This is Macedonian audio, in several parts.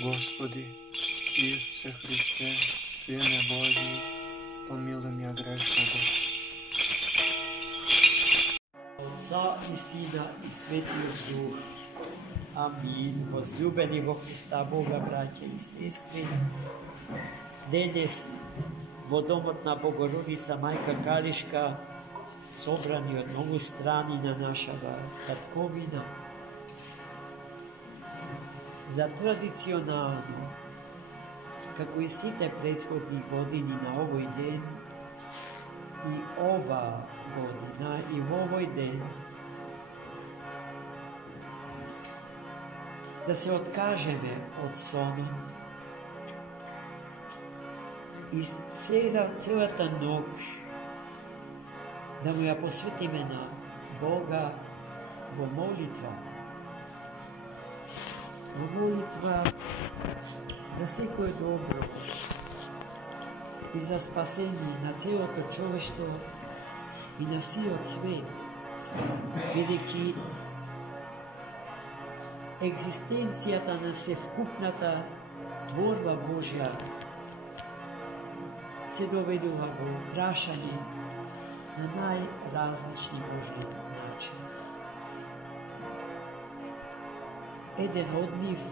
Господи, Исусе Христе, Сине Божий, помилуй меня грешного. Отца и Сина и Светлog Духа. Амин. Возljubeni во Христа Бога, братја и сестри, денес во домот на Богородица Мајка Калишка собрани од многу страни на нашава татковина за традиционално, како и сите претходни години на овој ден, и ова година и во овој ден да се откажеме од сонот и целата ноќ да му ја посветиме на Бога во молитва. Во молитва за секој добро и за спасение на целото човештво и на сиот свет, бидејќи екзистенцијата на севкупната творба Божја се доведува во прашање на најразлични можни начини. Еден од нив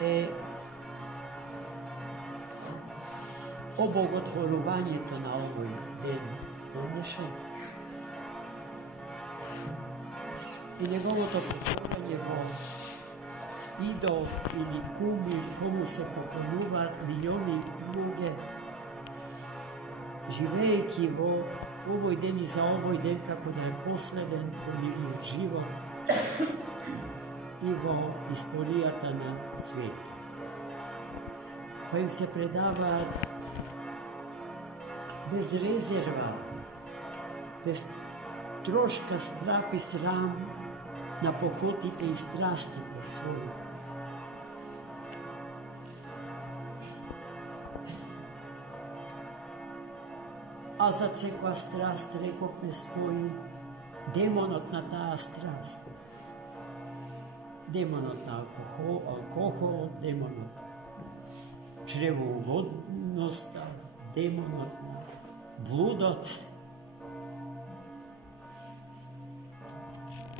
е обоготворувањето на овој ден денешен и неговото претворање во идол или куми, кому се поклонуваат милиони луѓе, живеејќи во овој ден и за овој ден како да е последен во нивниот живот и во историјата на свет. Па им се предаваат без резерва, без трошка страф и срам на похотите и страстите своји. А за секоја страст, рековме, стои демонот на таа страст. Демонот на алкохол, демонот чревоугодноста, демонот на блудот.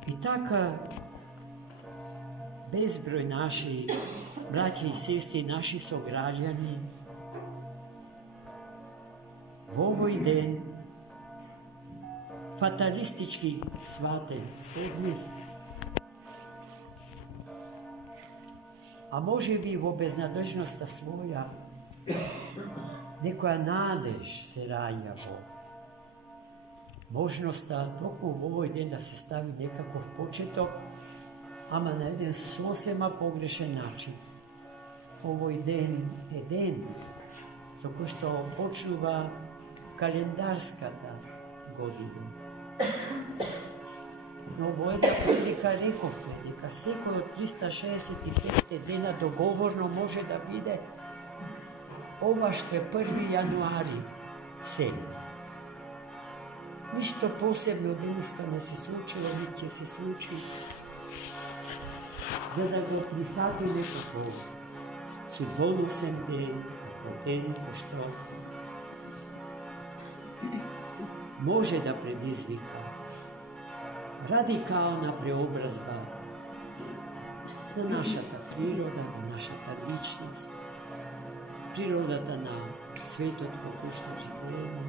И така, безброј наши браќи и сестри, наши сограѓани, во овој ден фаталистички сватен седми, а може би во безнадежноста своја некоја надеж се раѓа во можноста токму во овој ден да се стави некаков почеток, ама на еден сосема погрешен начин. Овој ден е ден со кој што почнува календарската година. Но во една прилика рековте дека секој од 365 дена договорно може да биде ова што е 1 јануари се. Ништо посебно денеска не се случило, ни ќе се случи, за да го прифатиме како судбоносен ден, како ден кој што може да предизвика радикална преобразба на нашата природа, на нашата личност, природата на светот во кој што живееме,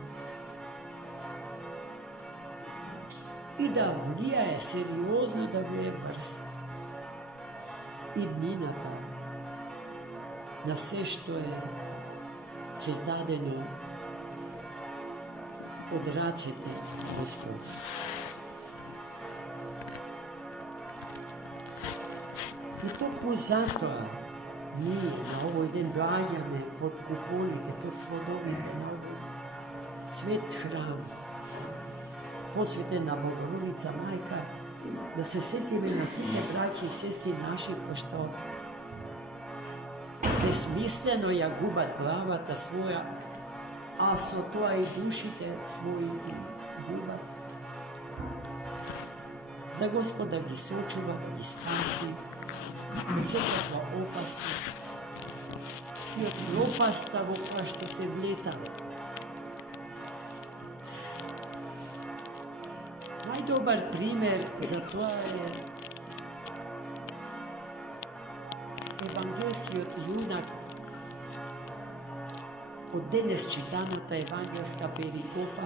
и да влијае сериозно, да влијае врз иднината на се што е создадено од рацете Господ. И токму затоа ние на овој ден доаѓаме под куполите, под сводовите на овој свет храм, посветен на Богородица Мајка, да се сетиме на сите браќи и сестри наши, кои што безмислено ја губат главата своја, а со тоа и душите своји губат. za Gospoda gi sočuva, gi spasi, od всякаква опасност и от пропаста во која што се влета. Најдобар пример за тоа е евангелскиот јунак од денес читаната евангелска перикопа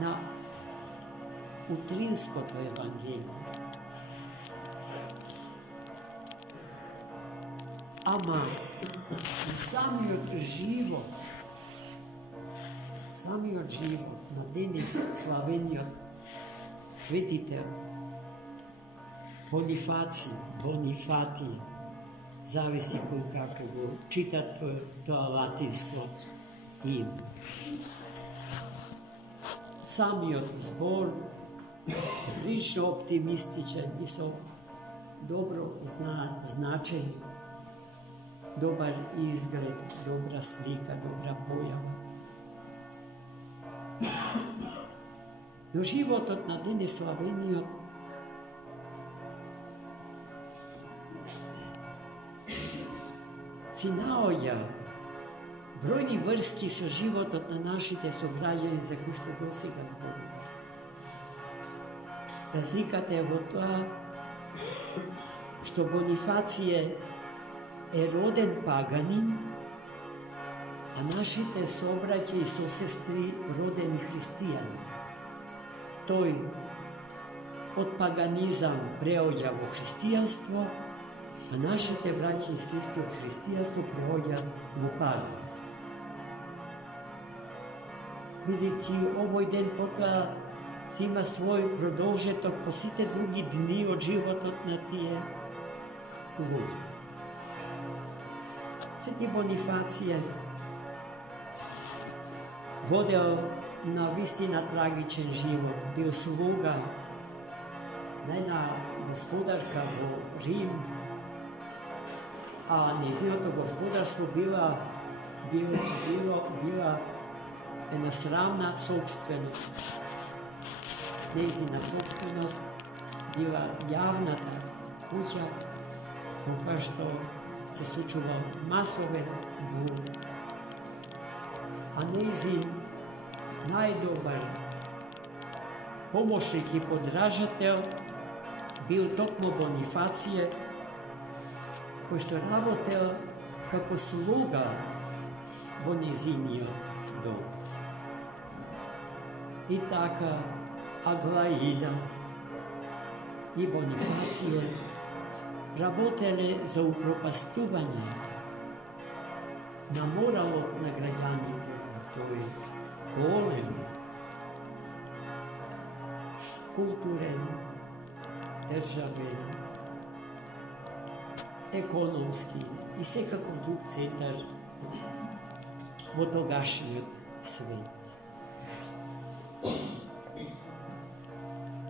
на утринското евангелие. Ама и самиот живот на денес славениот светител Бонифатиј, зависи кој како го читат тоа латинско име. Самиот збор прилично оптимистичен и со добро значење, добар изглед, добра слика, добра појава. Но животот на денес славениот си наоѓа бројни врски со животот на нашите собраѓања за кои што досега зборуваме. Разликата е во тоа што Бонифације е роден паганин, а нашите собраќа и сосестри родени христијани. Тој од паганизам преоѓа во христијанство, а нашите браќа и сестри од христијанство преоѓаат во паганство. Бидејќи овој ден потоа си има свој продолжеток по сите други дни од животот на тие луѓе. Свети Бонифације водел на вистина трагичен живот, бил слуга на една господарка во Рим, а нејзиното господарство била една срамна собственост. Нејзина собственост била јавната куќа во која што се случувал масовен блуд. А нејзин најдобар помошник и подражател бил токму Бонифације, кој што работел како слуга во нејзиниот дом. И така Аглаида и Бонифације работеле за упропастување на моралот на граѓаните на тој голем, културен, државен, економски и секако друг центар во тогашниот свет.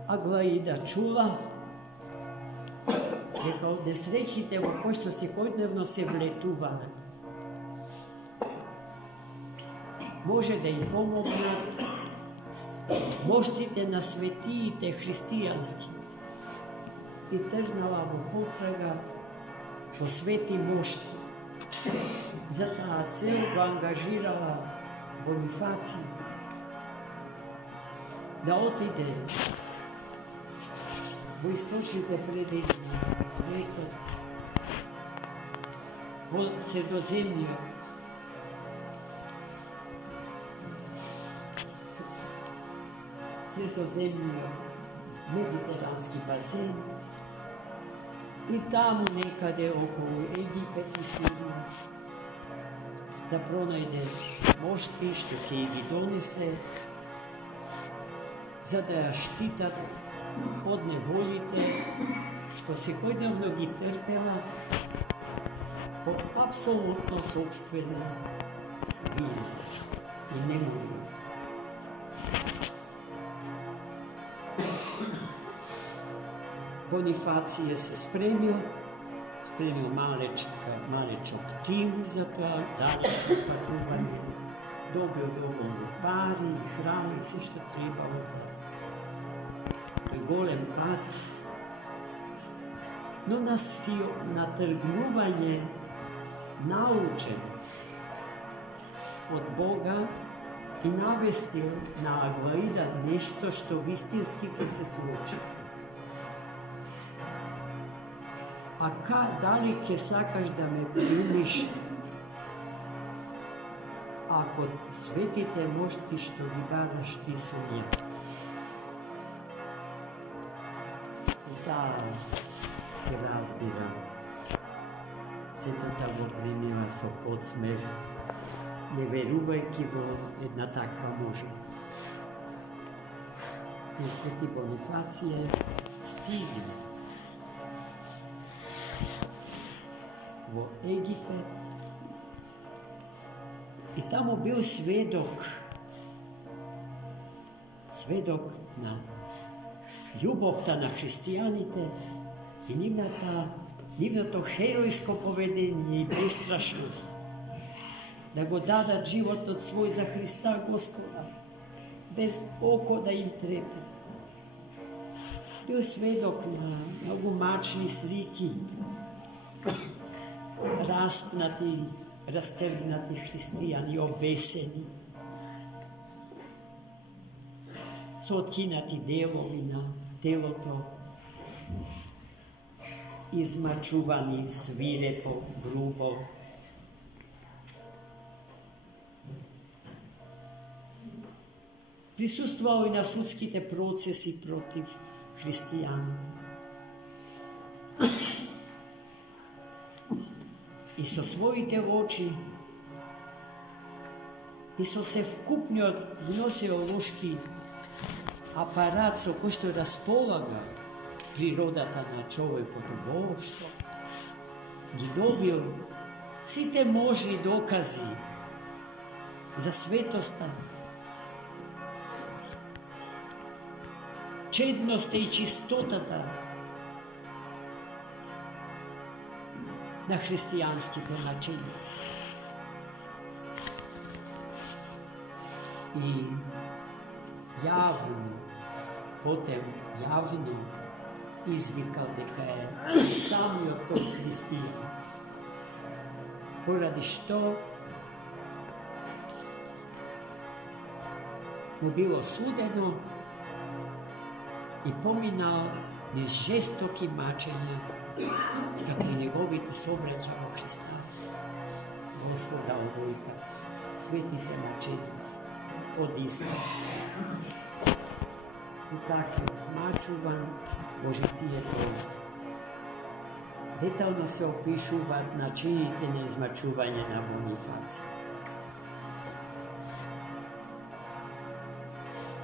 Аглаида чула дека од несреќите во кои што секојдневно се влетуваме може да им помогнат моштите на светиите христијански и тргнала во потрага по свети мошти. За таа цел го ангажирала Бонифациј да отиде во источните предели на светот, во Средоземниот, Медитерански базен и таму некаде околу Египет и Сирија да пронајде мошти што ќе ги донесе за да ја штитат од неволите што секојдневно ги трпела по апсолутно собствена вина и немудност. Бонифације се спремил малечок тим за тоа далеко патување, добил доволно пари, храна и се што требало за тој golem pad, no nas si natrgnuvanje naučen od Boga i navestio na Aglaida nešto što vistinski ti se sluči. A da li ke sakaš da me primiš, ako svetite mošti što vibaraš ti su nje. Da se razbira, se to tamo primjeva so podsmeh, ne veruvajki vo jedna takva možnost. I sveti Bonifacije stigli vo Egipet i tamo bio svedok na ljubovta na hristijanite i njivna to herojsko povedenje i bestrašnost, da go dadat život od svoj za Hrista Gospoda, bez oko da im treba. Bio svedok na mnogo mačni sliki, raspnati, rastrgnati hристияни, obeseni, su otkinati delovi na telото, izmačuvani svirepo, grubo. Prisustvovao i na sudskite procesi protiv hристияна. I so svojite oči i so se vkupnjo odnosio loški aparat so ko što raspolaga prirodata na čovjeku dobovštvo i dobio svi te možni dokazi za svetosta, čednost i čistotata na hristijanski tumačenici. I potem javno izvikal deka je sami od tog Hristija. Poradi što mu bilo sudeno i pominao niz žestoki mačenja kako i njegovite sobraćava Hrista, Gospoda odvojka, svetite mačenici, od isto. I tako je zmačuvan, Bože ti je to. Detaljno se opišuva načinite na izmačuvanje na Bonifaciji.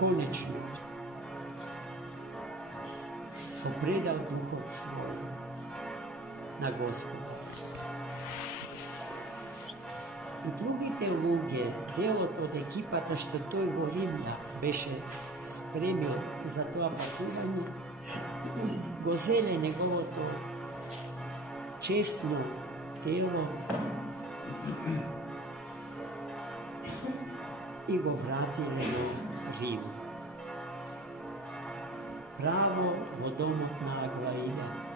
Konečno, popredal duhov svoj na Gospoda. I drugi teologije, delo od ekipata što toj Rimlja beše spremio za to apaturanje, gozele njegovo to čestno telo i go vratile u Rimu. Pravo vodomotna Aglaida,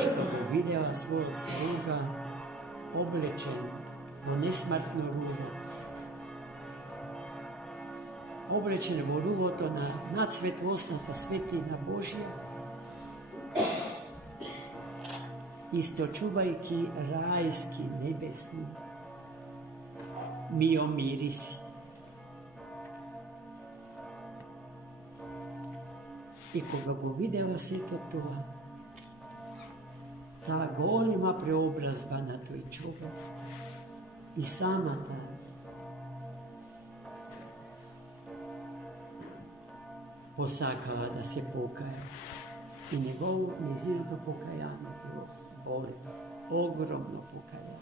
što bi vidjela svojeg sluga oblečen u nesmrtnu rudu, oblečen u ruvoto na nadsvetlosnata svetina Božja, isto čuvajki rajski, nebesni, mio mirisi. I koga go videla sveta to, ta golema preobrazba na toj čovjek i sama ta posakala da se pokaja. I njegovo nizirno pokajanje bilo bolje, ogromno pokajanje.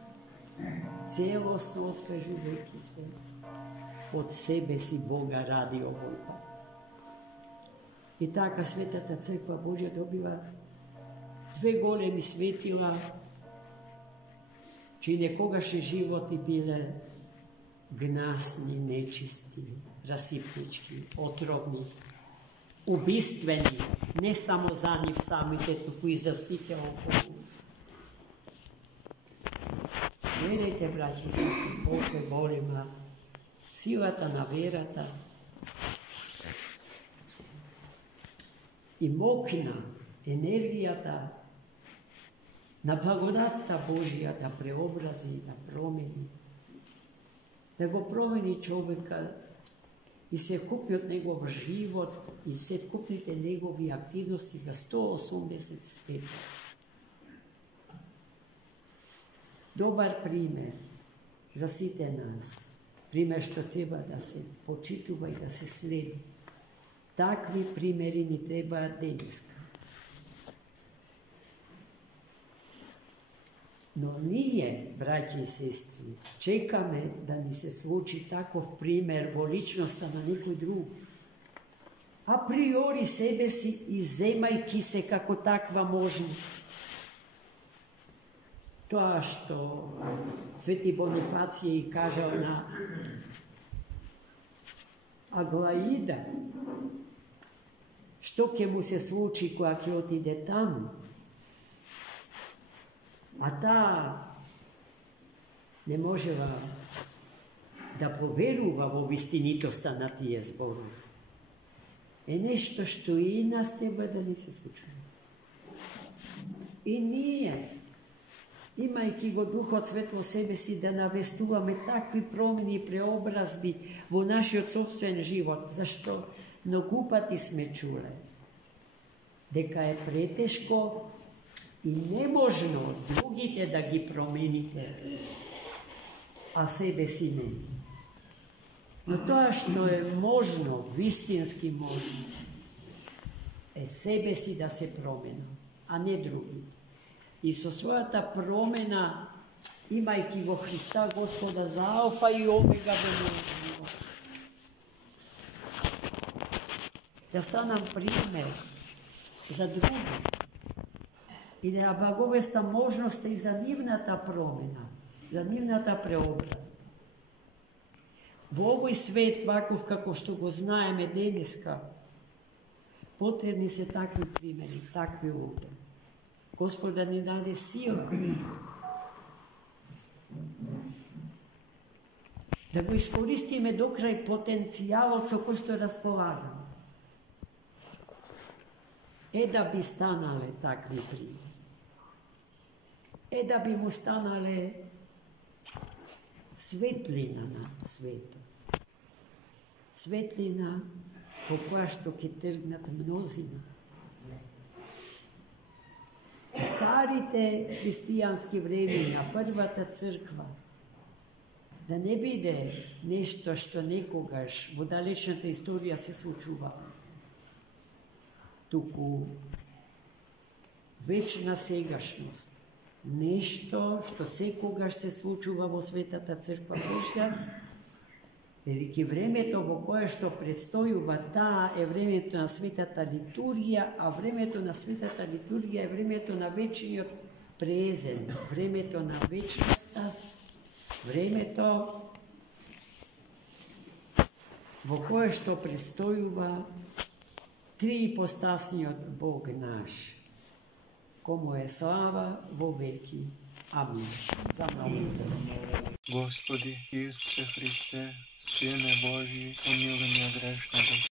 Celostno otpreživeki se, od sebe si Boga radi ovoga. I taka svetata crkva Božja dobiva dve golemi svetila, čiji nekogaše životi bile gnasni, nečisti, rasipnički, otrovni. убийствени, не само за нив самите, туку и за сите околу. Гледайте, браќи и сестри, колко е голема силата на верата и мокна енергијата на благодатта Божија да преобрази, да промени, да го промени човека и секупниот негов живот и секупните негови активности за 180 степени. Добар пример за сите нас, пример што треба да се почитува и да се следи. Такви примери ни требаат денеска. Но ние, браќи и сестри, чекаме да ни се случи таков пример во личноста на некој друг. Априори себе си иземајки се како таква можност. Тоа што Свети Бонифација и кажал на Аглаида, што ќе му се случи кога ќе отиде таму, а таа не можела да поверува во вистинитоста на тие зборови. Е нешто што и нас треба да ни се случува. И ние, имајќи го Духот Свет во себе си, да навестуваме такви промени и преобразби во нашиот собствен живот, зашто многу пати сме чуле дека е претешко и неможно другите да ги промените, а себе си не. Но тоа што е можно, вистински можно, е себе си да се промена, а не другите. И со својата промена, имајќи го Христа Господа за алфа и омега во мојот живот, да станам пример за други и да благовестам можноста и за нивната промена, за нивната преобразба. Во овој свет, ваков како што го знаеме денеска, потребни се такви примери, такви луѓе. Господ да ни даде сила да го искористиме до крај потенцијалот со кој што располагаме. Е да би станале такви примери. Е да би му станале светлина на светот. Светлина по која што ќе тргнат мнозина. Старите христијански времења, првата црква, да не биде нешто што некогаш во далечната историја се случувало, туку вечна сегашност, нешто што секогаш се случува во Светата црква Божја, велики времето во кое што предстојува, таа е времето на Светата литургија, а времето на Светата литургија е времето на вечниот презент, времето на вечноста, времето во кое што предстојува триипостасниот Бог наш, кому е слава во веки. Амин. За молитва. Господи Исусе Христе, Сине Божий, помилуй меня грешного.